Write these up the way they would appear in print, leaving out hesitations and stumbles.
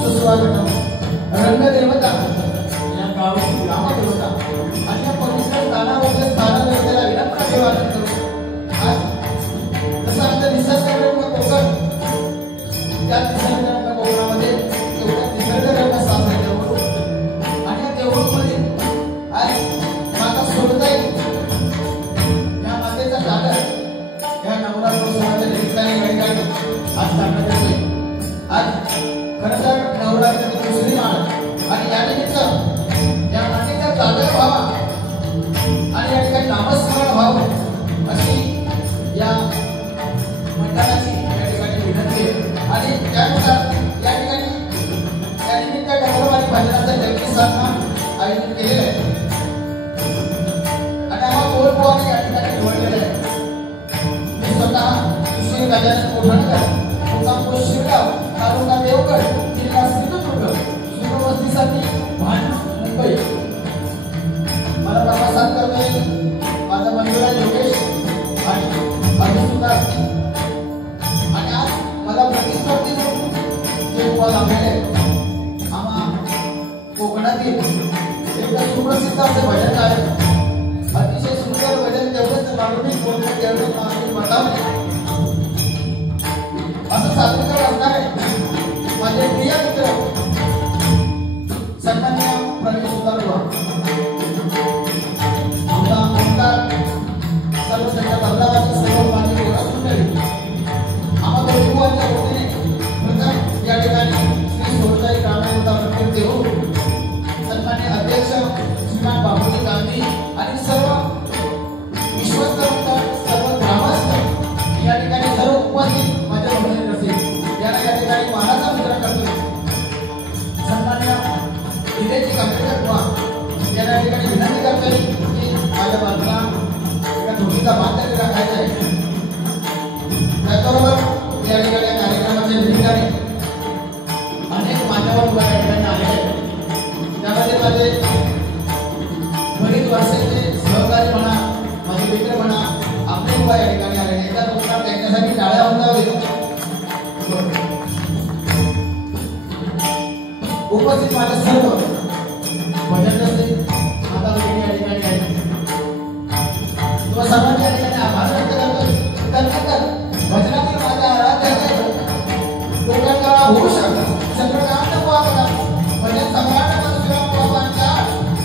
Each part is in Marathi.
सुस्वागतम रंगदेवता या गावची ग्रामदेवता आणि या पवित्र स्थानावर स्थानावर त्याला विनम्र अभिवादन करतो। आज जसं आमच्या निसर्गरम्य कोकण त्या निसर्गरम्य कोकणामध्ये एवढा निसर्गरम्य साजरा देऊळ आणि या देऊळमध्ये आज माता सोडताई या मातेचा जागर या नवरात्रोत्सवाच्या निमित्ताने घडली आज सांगण्यात येते। आज खरं तर नवरात्राची दुसरी माळ आणि या निमित्त या मातेचा जागर व्हावा आणि या ठिकाणी नामस्मरण व्हावं अशी या मंडळाची या ठिकाणी विनंती आहे आणि त्यानुसार या ठिकाणी या निमित्त ठाकरवाडी भजनाचा जगती साधना आयोजित केलेलं आहे आणि आम्हा गोलपोवाने या ठिकाणी निवडलेलं आहे। मी स्वतः श्री गजानन कोठणकर मुक्काम शिरगाव तालुका देवगड जिल्हा सिंधुदुर्ग सुखवस्तीसाठी भांडूप मुंबई मला प्रवासात करतोय माझा बंधुरा योगेश आणि सुद्धा आणि आज मला प्रतिस्पर्धी जे पद आपल्याला आम्हा कोकणातील एक सुप्रसिद्ध असे भजन आहे। अतिशय सुंदर भजन तेवढंच मानवी बोलणं तेवढंच मानवी बतावणे असं सादरीकरण असणार आहे। माझे प्रिय मित्र सन्माननीय प्रवीण सुतारवा आमचा आमदार सर्व त्यांच्या बदलावाची सर्व मानवी मंडळी आम्हा दोघांच्या वतीने प्रथम या ठिकाणी श्री सोडताई ग्रामदेवता मंदिर देऊ सन्माननीय अध्यक्ष श्रीमान बाबूजी गांधी आणि सर्व विश्वस्त सर्व ग्रामस्थ या ठिकाणी सर्व उपस्थित माझ्या बहिणी नसेल याला या ठिकाणी महाराजा वितरण करतो। सन्माननीय विजयजी कांबळेकर वर्षाचे सहकारी म्हणा, माझे मित्र म्हणा, आपले उभा या ठिकाणी आले एका दोघांना त्यांच्यासाठी टाळ्या वाजवाव्या. उपस्थित माझ्या सर्व भजनरसिक माता भगिनी या ठिकाणी आहेत. तुम्हा सर्वांच्या या ठिकाणी आभार व्यक्त करतोय. त्यानंतर भजनातील माझ्या आराध्य लोकांना होऊ शकतं सगळं काम नको आपल्याला. भजन सम्राट परशुराम बाबांच्या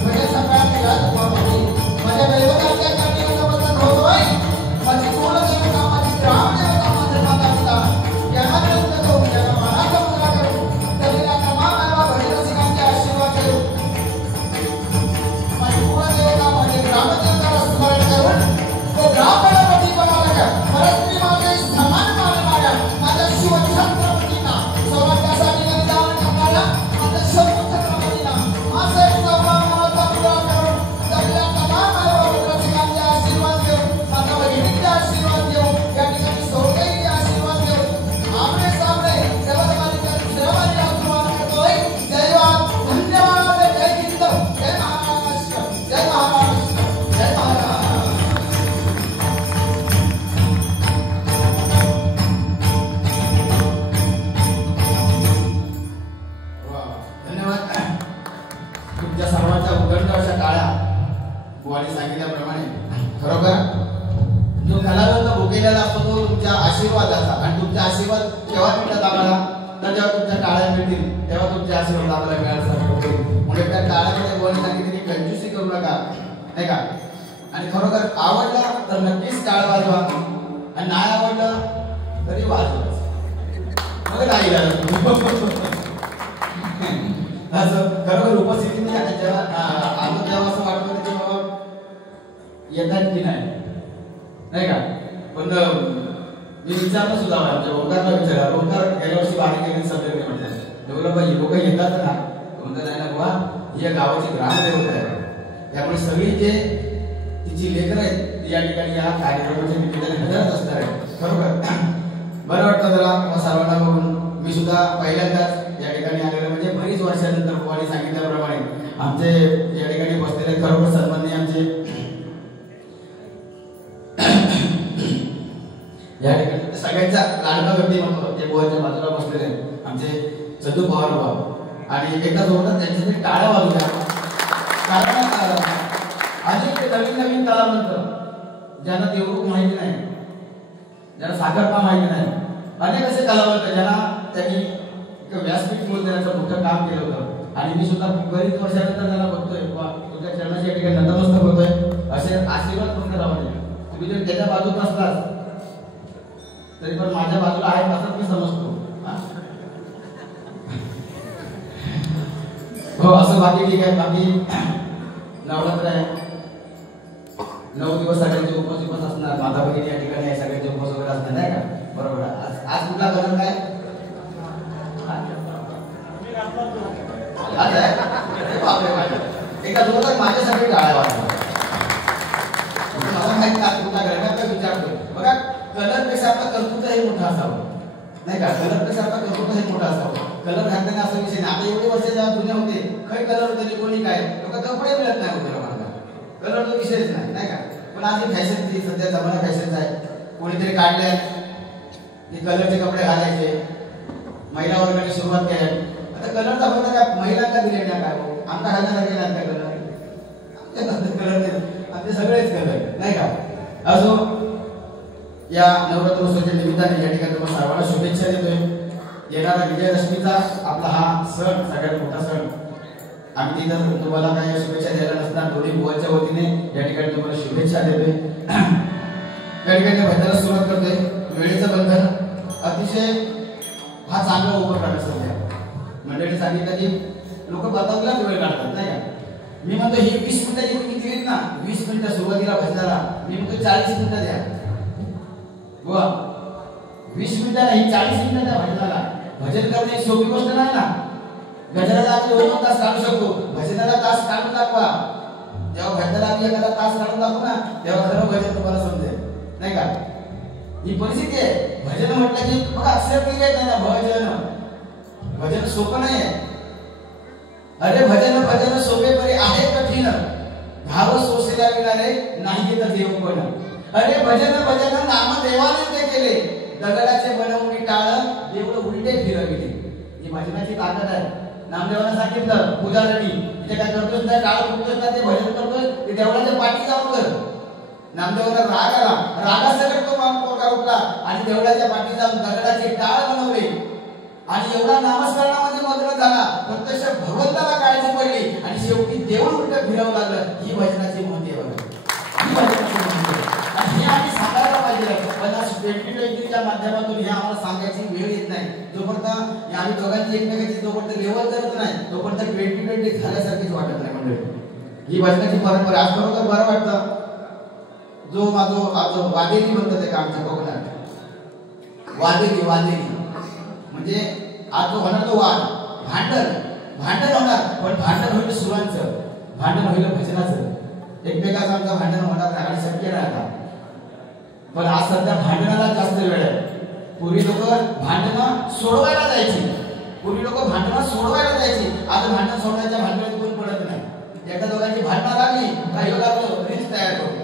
भजन सम्राट विराज बाबांची माझ्या दैवतांच्या कारणी नमस्कार होतोय. माझी कुलदेवता, माझी ग्रामदेवता, माझे माता पिता यांना प्रयत्न करून त्यांना मनाचा मुद्रा करून त्यांना तमाम मानवा भजनरसिकांचे आशीर्वाद देऊ. माझी कुलदेवता, माझे ग्रामदेवताला स्मरण करून तो ग्रामगणपती बनवला परस्त्री माझे समान मानणाऱ्या माझ्या शिवछत्रपतींना सौभाग्यासाठी बलिदान करणाऱ्या माझ्या शिवछत्रपतींना माझे सौभाग्याचा पुरा करून आपल्या तमाम भजनरसिकांचे आशीर्वाद घेऊ, माझ्या भगिनींचे आशीर्वाद घेऊ, या ठिकाणी सौभाग्याचे आशीर्वाद घेऊ. आमने सामने देवतांच्या दुसऱ्यावारी आशीर्वाद करतोय. जयवाद, धन्यवाद, जय हिंद, जय महाराष्ट्र, जय महाराष्ट्र, जय महाराष्ट्र. तुमच्या सर्वांच्या उदंड अशा टाळ्या बुवाने सांगितल्याप्रमाणे खरोखर जो कलावंत भोगलेला असतो तो तुमच्या आशीर्वादाचा, आणि तुमचे आशीर्वाद केव्हा मिळतात आम्हाला तर जेव्हा तुमच्या टाळ्या मिळतील तेव्हा तुमचे आशीर्वाद आम्हाला मिळायला. म्हणून त्या टाळ्यामध्ये बुवाने सांगितले की कंजूसी करू नका, नाही का. आणि खरोखर आवडलं तर नक्कीच टाळ वाजवा, आणि नाही आवडलं तरी वाजवा. मग नाही असं खरोखर उपस्थितीने जेव्हा आलो तेव्हा असं वाटत होतं की बाबा येतात की नाही का. पण मी विचारलं सुद्धा आमच्या ओंकारला विचारला, ओंकार गेल्या वर्षी बाहेर गेले सगळे म्हणतात एवढं बाई लोक येतात ना, म्हणतात नाही ना बुवा ही या गावाची ग्रामदेवता आहे, त्यामुळे सगळी जे तिची लेकरं आहेत ती या ठिकाणी या कार्यक्रमाच्या निमित्ताने हजरच असणार आहे. खरोखर बरं वाटतं जरा सर्वांना बघून. मी सुद्धा पहिल्यांदाच या ठिकाणी आलेलो, म्हणजे बरीच वर्षानंतर बुवाने सांगितल्याप्रमाणे आमचे या ठिकाणी बसलेले खरोखर सन्माननीय आमचे या ठिकाणी सगळ्यांचा लाडका व्यक्ती म्हणतो ते बुवाच्या बाजूला बसलेले आमचे सदू पवार बाबा, आणि एकदा जोरदार त्यांच्यासाठी टाळ्या वाजवल्या. कारण अनेक नवीन नवीन कलावंत ज्यांना देवरूप माहिती नाही, ज्यांना साखरपा माहिती नाही, अनेक असे कलावंत ज्यांना त्यांनी व्यासपीठ म्हणून देण्याचं मोठं काम केलं होतं. आणि मी सुद्धा बरीच वर्षानंतर त्याला बघतोय तुमच्या चरणाच्या ठिकाणी नतमस्तक होतोय. असे आशीर्वाद पण करावा. तुम्ही जर त्याच्या बाजूत नसलास तरी पण माझ्या बाजूला आहे असं मी समजतो. हो असं बाकी ठीक आहे. बाकी नवरात्र आहे, 9 दिवस सगळ्यांचे उपवास असणार, माता भगिनी या ठिकाणी आहे, सगळ्यांचे उपवास वगैरे असणार नाही का. बरोबर. आज कुठला गणन काय एका दोन माझ्यासाठी टाळ्या वाजवा. मला माहिती का तुला घरात विचारतोय बघा, कलर पेक्षा आपला कर्तृत्व हे मोठं असावं, नाही का. कलर पेक्षा आपला कर्तृत्व हे मोठं असावं. कलर घालताना असा विषय नाही. आता एवढे वर्ष जेव्हा जुन्या होते काही कलर होते कोणी काय लोक कपडे मिळत नाही होते लोकांना, कलर तो विषयच नाही, नाही का. पण आज ही फॅशन ती सध्या जमाना फॅशनचा आहे. कोणीतरी काढले की कलरचे कपडे घालायचे, महिला वर्गाने सुरुवात केली. आता कलरचा फक्त त्या महिलांना दिले नाही काय आमचा घालण्यासारखे नाही काय कलर, आमच्या कलर आमचे सगळेच कलर, नाही का. असो या नवरात्रोत्सवाच्या निमित्ताने या ठिकाणी तुम्हाला सर्वांना शुभेच्छा देतोय. येणारा विजयादशमीचा आपला हा सण सगळ्यात मोठा सण. आम्ही तिथं तुम्हाला काही शुभेच्छा द्यायला नसणार, दोन्ही बुवांच्या वतीने या ठिकाणी तुम्हाला शुभेच्छा देतोय. या ठिकाणी भजनाला सुरुवात करतोय. वेळेचं बंधन अतिशय हा चांगला उपक्रम सध्या. मंडळी सांगितलं की लोक बतावलाच वेळ काढतात, नाही का. मी म्हणतो ही 20 मिनिटं तुम्ही दिलीत ना, 20 मिनिटं सुरुवातीला भजनाला, मी म्हणतो 40 मिनिटं द्या बुवा. 20 मिनिटं नाही 40 मिनिटं द्या भजनाला. भजन करणे सोपी गोष्ट नाही ना. गजराला आपण 2 तास काढू शकतो, भजनाला तास काढून दाखवा. जेव्हा भजनाला आपण एखादा तास काढून दाखवू ना तेव्हा खरं भजन तुम्हाला समजेल, नाही का. ही परिस्थिती आहे. भजन म्हटलं की बघा अक्षर क्लिअर नाही ना. भजन सोपं नाही आहे. अरे भजन सोपे परी आहे कठीण, भाव देवपण. अरे भजन भजन नाम देवाने ते केले, दगडाचे बनवून टाळ देऊळ उलटे फिरविले. ही भजनाची ताकद आहे. नामदेवाने सांगितलं पुजारी तिथे काय करतोस नाही, टाळ उलटोस ना, ते भजन करतोस ते देवळाच्या पाठी जाऊन कर. नामदेवाला राग आला, रागासकट तो पोरगा उठला आणि देवळाच्या पाठी जाऊन दगडाचे टाळ बनवले आणि एवढा नामस्मरणामध्ये मग्न झाला, प्रत्यक्ष भगवंताला काळजी पडली आणि शेवटी देऊळ उलट फिरवू लागलं. ही भजनाची महती आहे बघा, ही भजनाची महती आहे. आणि हे आम्ही सांगायला पाहिजे. पण आज 2023च्या माध्यमातून हे आम्हाला सांगायची वेळ येत नाही. जोपर्यंत आम्ही दोघांची एकमेकांची जोपर्यंत लेवल करत नाही तोपर्यंत 2020 झाल्यासारखीच वाटत नाही मंडळी. ही भजनाची परंपरा आज खरोखर बरं वाटतं. जो माझो वादेली म्हणतात ते आमच्या कोकणात, वादेली वादेली म्हणजे आज जो होणार तो वाद, भांडण होणार, पण भांडण होईल सुरांचं, भांडण होईल भजनाचं. एकमेकाचं आमचं भांडण होणार नाही आणि शक्य नाही आता. पण आज सध्या भांडणाला जास्त वेळ आहे. पूर्वी लोक भांडणं सोडवायला जायची, आज भांडण सोडवायच्या भांडणात कोण पडत नाही. एका दोघांची भांडणं लागली काही लागलो रीच तयार करू,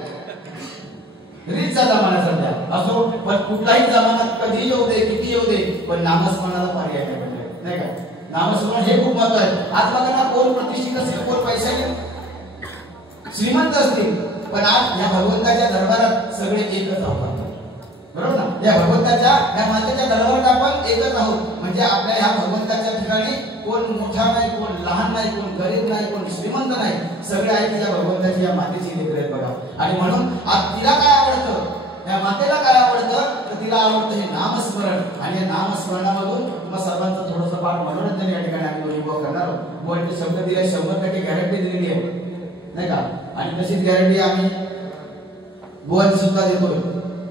रीतचा जमाना सध्या असो. पण कुठलाही जमान्यात कधी येऊ दे, किती येऊ दे, पण नामस्मरणाला पर्याय नाही का. नामस्मरण हे खूप महत्व आहे. आज बघा ना, कोण प्रतिष्ठित असेल, कोण पैशाने श्रीमंत असतील, पण आज या भगवंताच्या दरबारात सगळे एकच आहोत. बरोबर ना. या भगवंताच्या या मातेच्या दरबारात आपण एकच आहोत. म्हणजे आपल्या या भगवंताच्या ठिकाणी कोण मोठा नाही, कोण लहान नाही, कोण गरीब नाही, कोण श्रीमंत नाही, सगळे आहेत या भगवंताची या मातेची लेकरं आहेत बघा. आणि म्हणून आज तिला काय आवडतं, या मातेला काय आवडतं, तर तिला आवडतं हे नामस्मरण. आणि या नामस्मरणामधून तुम्हा सर्वांचं थोडंसं फार मनोरंजन या ठिकाणी आम्ही अनुभव करणार आहोत. बोलते शब्द दिले, 100% गॅरंटी दिलेली आहे नाही का. आणि तशीच गॅरंटी आम्ही बोल सुद्धा देतोय.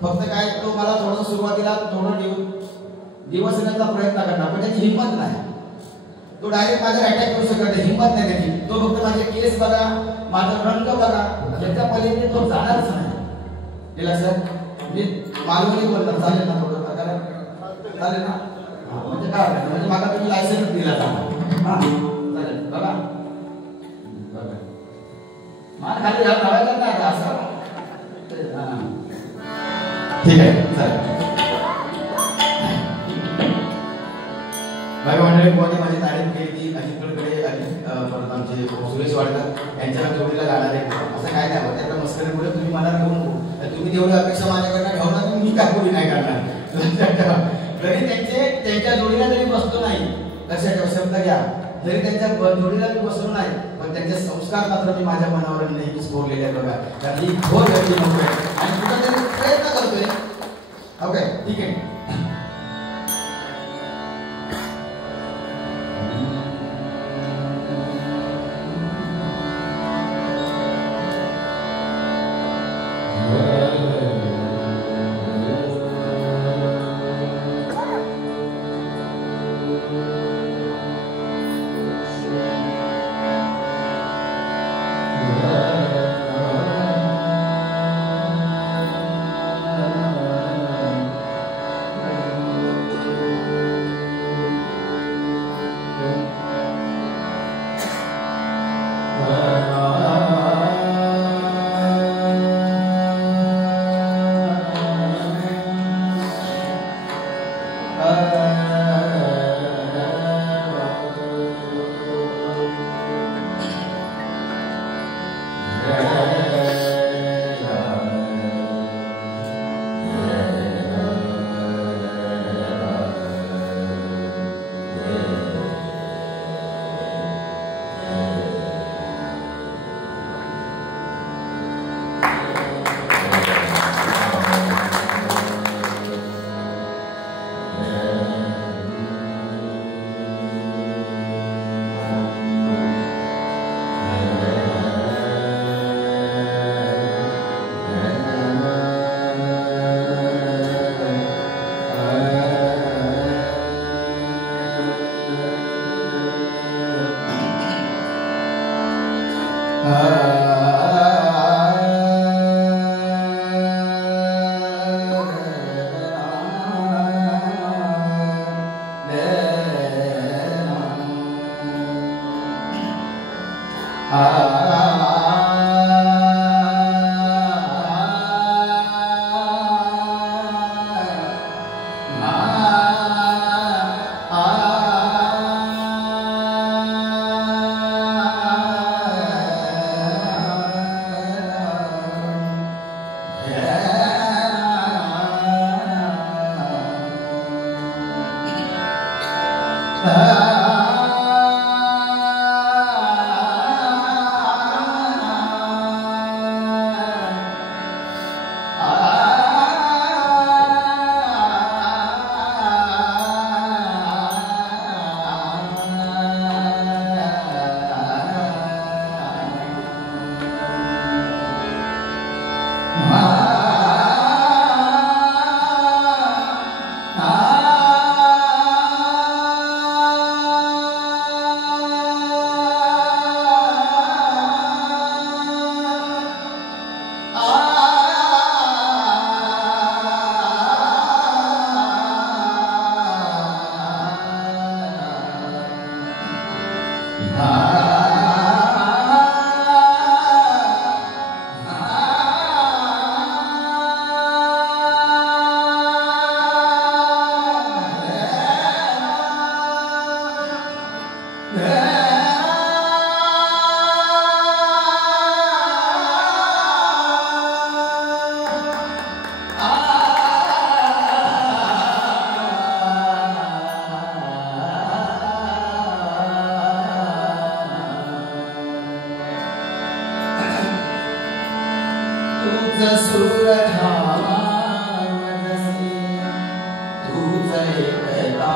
फक्त काय तो मला थोडं सुरुवातीला थोडं दिवस येण्याचा प्रयत्न करणार, पण त्याची हिंमत नाही. तो डायरेक्ट माझ्यावर अटॅक करू शकत नाही, हिंमत नाही त्याची. तो फक्त माझे केस बघा, माझा रंग बघा, याच्या पलीकडे तो जाणारच नाही. दिला सर मी मालवणी बोलणार चालेल ना, थोडं प्रकार चालेल ना. म्हणजे काय म्हणजे मला तुम्ही लायसन्स दिला जाणार. हा चालेल बघा मला खाली लावायचं नाही असं. ठीक आहे चालेल. बाय मंडळी, कोणी माझी तारीफ केली, अजित कडकडे, परत आमचे सुरेश वाडकर यांच्या जोडीला जाणार आहे असं काय नाही. त्याच्या मस्करीमुळे तुम्ही मला घेऊ नको. तुम्ही तेवढी अपेक्षा माझ्याकडनं ठेवणार, मी काय कोणी नाही करणार. जरी त्यांच्या जोडीला जरी बसतो नाही, लक्षात ठेवा शब्द घ्या, जरी त्यांच्या जोडीला मी बसलो नाही, पण त्यांचे संस्कार मात्र मी माझ्या मनावर नेहमीच कोरलेले आहे बघा. कारण ही घोर व्यक्ती नव्हते आणि कुठेतरी प्रयत्न करतोय. ओके ठीक आहे. तुझं सूर ठावा मनसी तुझं एकता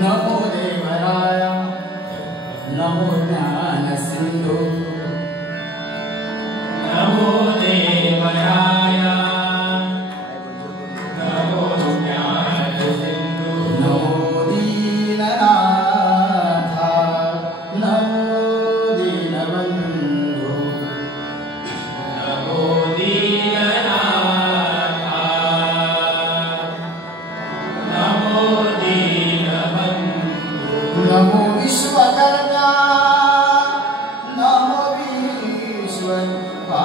नमो देवराय नमो ज्ञान सिंधु नमो देवराय नमो ज्ञान सिंधु नमो दीननाथ नमो दीनबंधु नमो दीननाथ नमो नमो विश्वकर्ता नमो विश्वकर्ता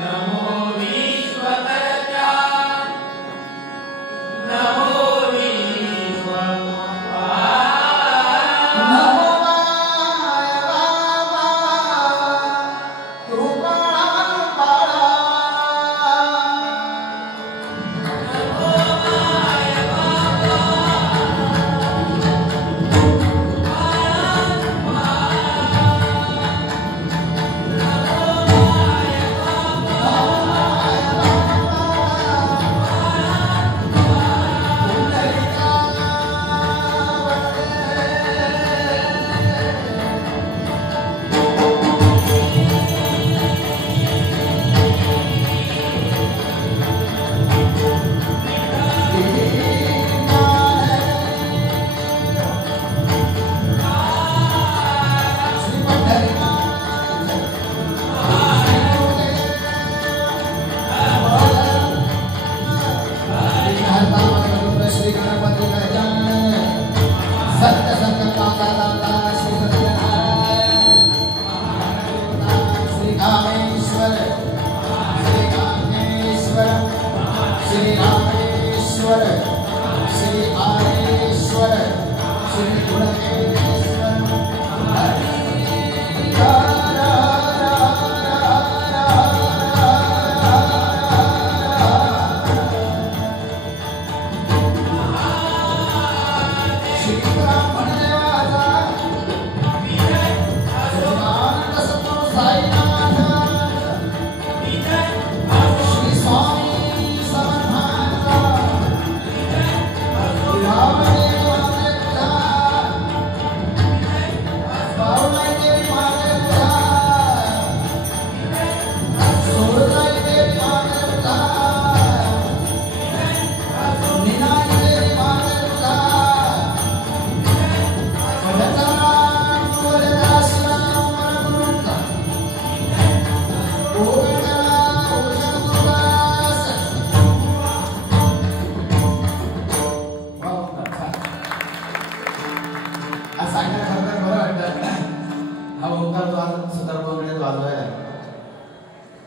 नमो विश्वकर्ता नमो विश्वकर्ता नमो माय बाबा कृपा श्री रामेश्वर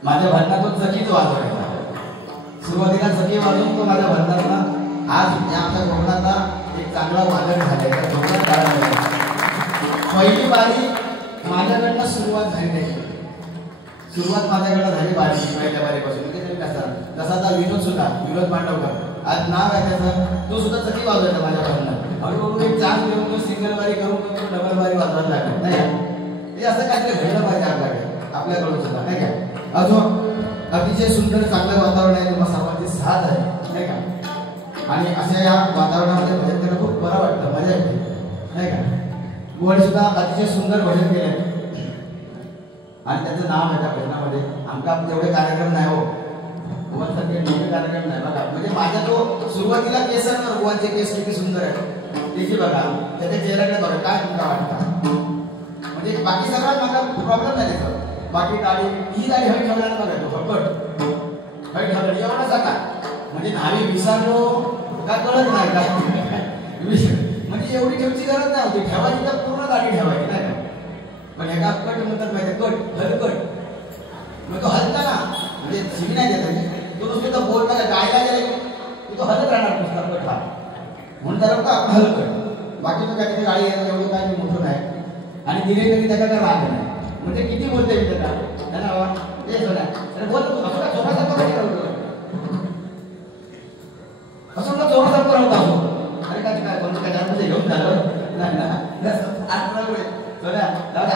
माझ्या भजनातून चकीच वाजवायचा. सुरुवातीला चकी वाजवून तो माझ्या भजनातला आज आमच्या कोकणातला एक चांगला वादक झालाय. पहिली बारी माझ्याकडनं सुरुवात झाली नाही. सुरुवात माझ्याकडनं झाली बारी पहिल्या बारीपासून. म्हणजे कसा तसा आता विनोद सुद्धा विनोद मांडवकर आज नाव आहे त्याचं. तो सुद्धा चकी वाजवायचा माझ्या भजनात. हळूहळू एक चान्स घेऊन तो सिंगल बारी करून तो डबल बारी वाजवायला लागला. नाही हे असं काहीतरी घडलं पाहिजे आपल्याकडून सुद्धा नाही का. अजून अतिशय सुंदर चांगलं वातावरण आहे. तुम्हाला सर्वांची साथ आहे नाही का. आणि अशा या वातावरणामध्ये भजन करायला खूप बरं वाटतं. मजा येते नाही का. गोड सुद्धा अतिशय सुंदर भजन केले आणि त्याचं नाव आहे त्या भजनामध्ये. आमचा तेवढे कार्यक्रम नाही हो. गोवांसारखे मोठे कार्यक्रम नाही बघा. म्हणजे माझ्या तो सुरुवातीला केस आहे ना, गोवांचे केस किती सुंदर आहे त्याची बघा. त्याच्या चेहऱ्याकडे बघा काय तुमचा वाटतं. म्हणजे बाकी सगळ्यात माझा प्रॉब्लेम नाही त्याचा. बाकी गाडी ही गाडी हवी ठेवणार बघा. फटफट हवी ठेवणार एवढा सांगा. म्हणजे न्हावी विसरलो का कळत नाही काय. म्हणजे एवढी ठेवची गरज नाही होती. ठेवायची तर पूर्ण गाडी ठेवायची नाही का. पण एका कट म्हणतात माहिती कट हलकट. मग तो हलता ना म्हणजे शिवी नाही देत. तो नुसतं तो बोलता गायला गेला तो हलत राहणार नुसता कट हा म्हणून त्याला का हलकट. बाकी तो काय गाडी एवढं काय मोठं नाही. आणि दिले तरी त्याचा काय राग नाही. म्हणजे किती बोलते मी त्याला बाबा ते सोडा बोल असं का चोरासारखं नाही करतो. असं का चोरासारखं राहतो असो. अरे काय काय कोणतं काय त्यामध्ये घेऊन झालं नाही ना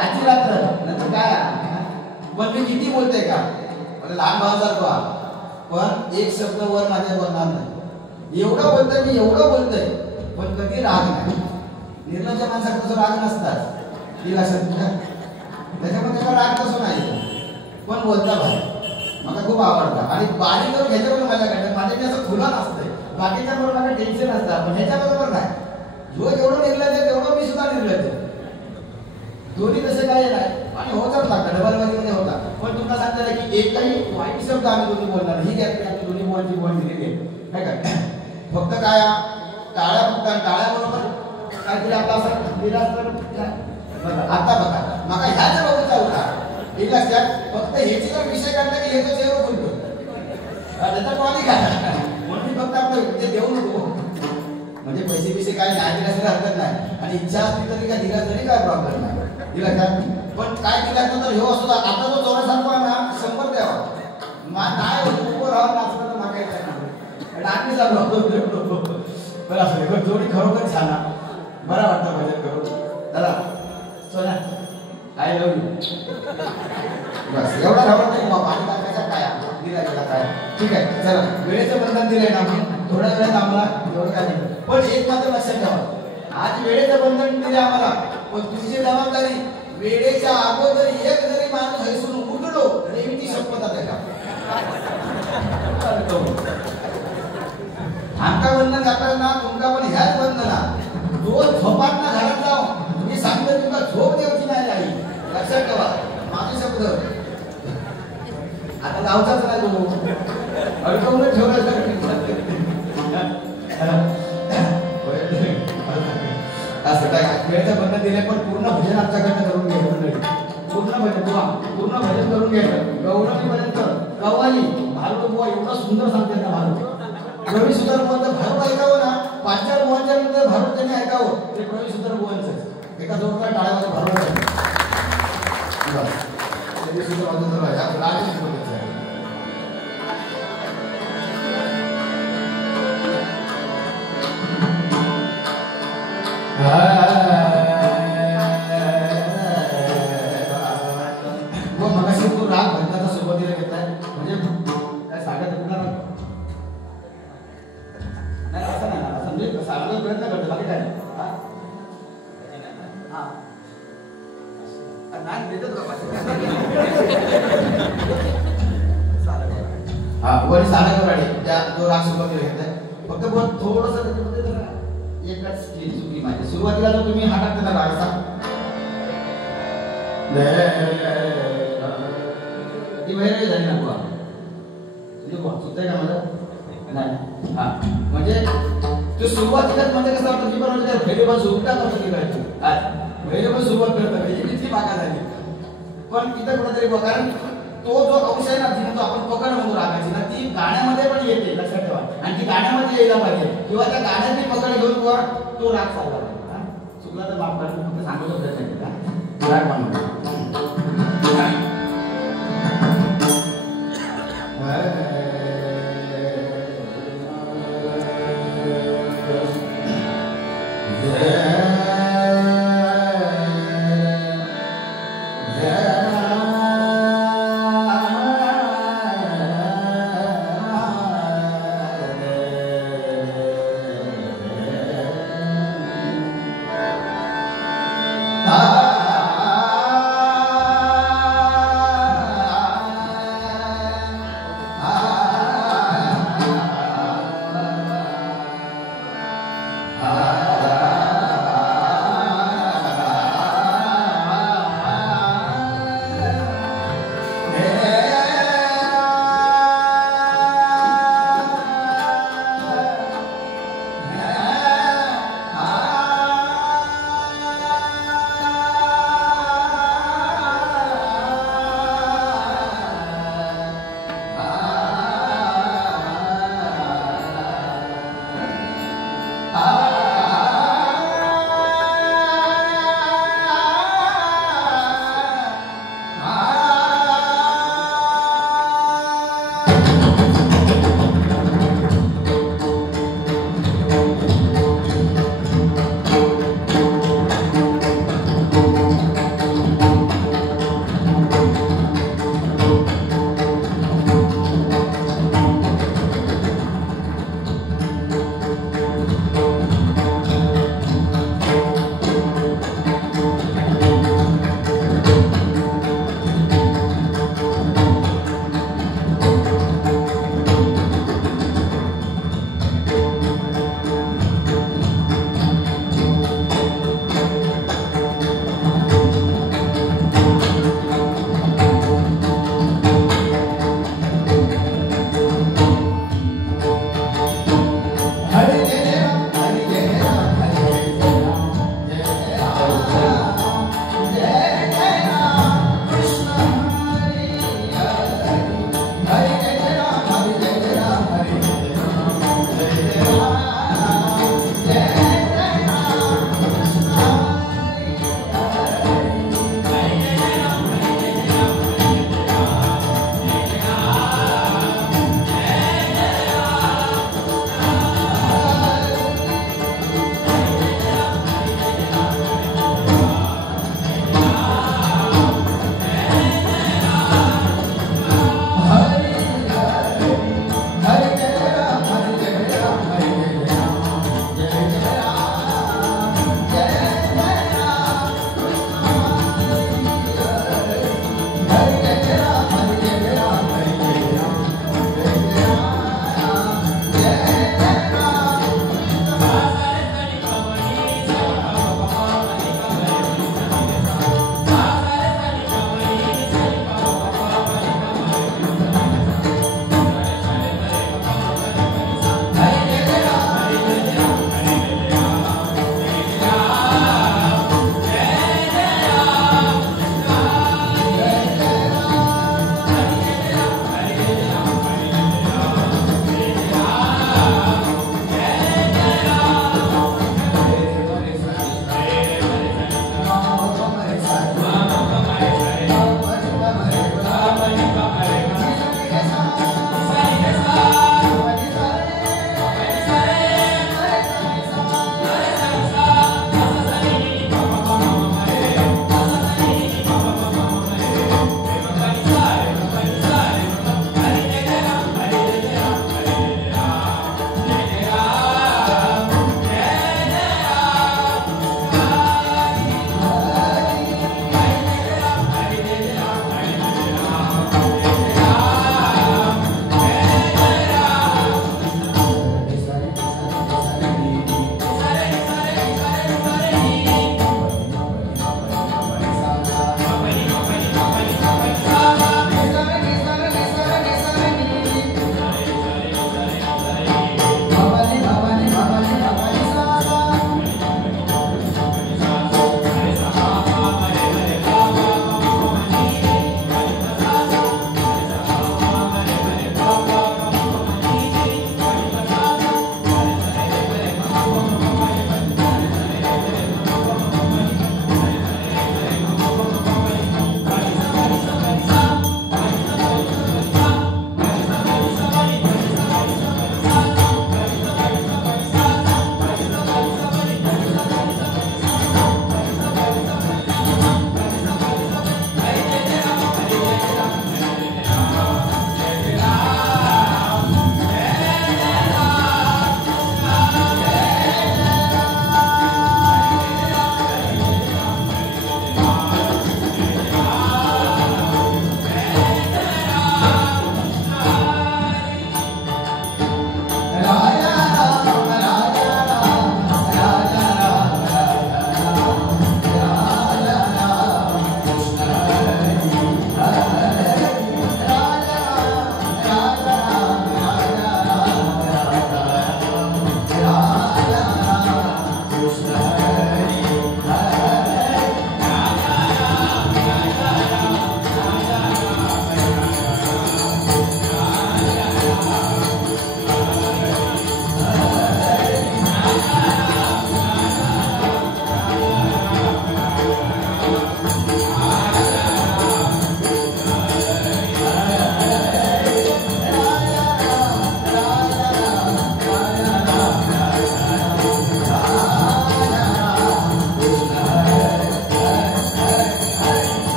आजी लागतं नंतर काय. पण मी किती बोलते का म्हणजे लहान भावासारखं. पण एक शब्द वर माझ्या बोलणार नाही. एवढं बोलतोय मी एवढं बोलतोय पण कधी राग नाही. निर्लज्ज माणसाकडे तसं राग नसतात. ती लक्षात त्याच्यामध्ये त्याचा राग कसं नाही. पण बोलता भाई मला खूप आवडतं. आणि बारी करून ह्याच्याबरोबर माझ्याकडे माझ्याकडे असं खुला नसतंय. बाकीच्या बरोबर मला टेन्शन असतं पण ह्याच्याबरोबर नाही. जो जेवढं निर्लज्ज आहे तेवढं मी सुद्धा निर्लज्ज. दोन्ही तसे काही नाही. आणि होतच लागतं डबलमध्ये होता. पण तुम्हाला सांगता की एकही वाईट शब्द आम्ही दोन्ही बोलणार ही गॅरंटी आम्ही दोन्ही बोलची बोल दिलेली आहे काय. फक्त काय टाळ्या फक्त टाळ्याबरोबर काहीतरी आपला असं दिला आता बघा मग ह्याच्या बघूचा होता एक लक्षात. फक्त ह्याची जर विषय काढला की ह्याचा चेहरा बोलतो त्याचा कोणी काय म्हणून फक्त आपलं ते देऊ नको. म्हणजे पैसे बिसे काय न्याय दिल्यास हरकत नाही. आणि इच्छा असली तरी काय दिला तरी काय प्रॉब्लेम नाही. दिला काय पण काय दिला तर ह्यो असतो. आता जो चोरासारखा ना 100 द्यावा नाही उभं राहून नाचलं तर मागायचं नाही. आम्ही चालू बरं असं जोडी खरोखर छान बरं वाटतं भजन करून. दादा सोना आय लव्ह यू बस एवढा राहत नाही बाबा. आणि टाकायचा काय दिला गेला काय ठीक आहे. चला वेळेचं बंधन दिलंय ना आपण थोड्या वेळात आम्हाला एवढं काय नाही. पण एक मात्र लक्षात ठेवा आज वेळेचं बंधन दिले आम्हाला. पण तुमची जबाबदारी वेळेच्या अगोदर एक जरी माणूस हैसून उठलो तरी ती शपथ आहे का. आमका बंधन करताना तुमका पण ह्याच बंधना रोज झोपातना घरात जाऊन तुम्ही सांगता तुमका झोप द्यायची नाही आई. लक्षात ठेवा माझे शब्द आता गावचाच नाही तो अडकवून ठेवला. असं काय वेळेचं बंधन दिले पण पूर्ण भजन आमच्याकडनं करून घ्यायचं. पूर्ण भजन करून घ्यायचं. गौरवी पर्यंत कव्वाली भालू बुवा एवढं सुंदर सांगते ना भालू प्रवीण सुतार बुवांचं भारत ऐकावं ना, 5-4 बुवांच्या नंतर भारत त्यांनी ऐकावं, ते प्रवीण सुतार बुवांचं एका जोरदार टाळ्यामध्ये भारत ते सुद्धा वाजवत राहा, या राजच बोलायचं आहे. मगाशी तो राग भजनाचा सुरुवातीला घेतलाय म्हणजे काय सांगत होणार नाही, असं नाही ना, असं म्हणजे सांगायचा प्रयत्न करतो, बाकी काय नाही. वर सारंगवाडी त्या जो राग सुरुवातीला घेतलाय, फक्त थोडंसं त्याच्यामध्ये जरा एकच स्किल चुकली माझी. सुरुवातीला जो तुम्ही हा टाकता राग असा ती वैरागी झाली ना बुवा, सुद्धा का मला नाही. हा म्हणजे तो सुरुवातीलाच म्हणजे कसं वाटतं की बरोबर व्हेरिएबल उलटा करतो की काय व्हेरिएबल सुरुवात करतो म्हणजे किती बाका झाली. पण इथं कुठेतरी बघा, कारण तो जो अंश आहे ना जिथे आपण पकड म्हणून राखायची ना, ती गाण्यामध्ये पण येते, लक्षात ठेवा. आणि ती गाण्यामध्ये यायला पाहिजे, किंवा त्या गाण्याची पकड घेऊन तो राग चालला पाहिजे. चुकला तर माफ करा, फक्त सांगू शकत नाही राग म्हणून.